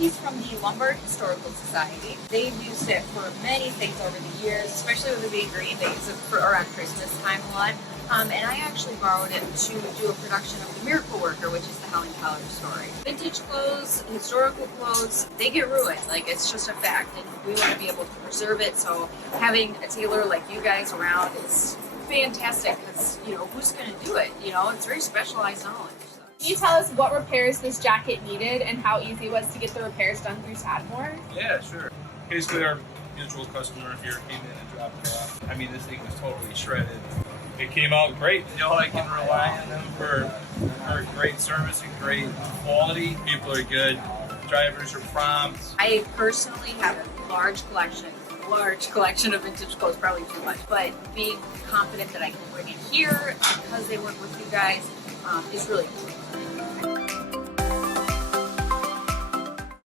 piece from the Lumber Historical Society. They've used it for many things over the years, especially with it being green. They use it around Christmas time a lot. And I actually borrowed it to do a production of The Miracle Worker, which is the Helen Keller story. Vintage clothes, historical clothes, they get ruined. Like, it's just a fact, and we want to be able to preserve it. So having a tailor like you guys around is fantastic because, who's going to do it? It's very specialized knowledge. So. Can you tell us what repairs this jacket needed and how easy it was to get the repairs done through Tadmore? Yeah, sure. Basically, our mutual customer here came in and dropped it off. I mean, this thing was totally shredded. It came out great. I can rely on them for great service and great quality. People are good. Drivers are prompt. I personally have a large collection of vintage clothes, probably too much, but being confident that I can bring it here because they work with you guys is really important.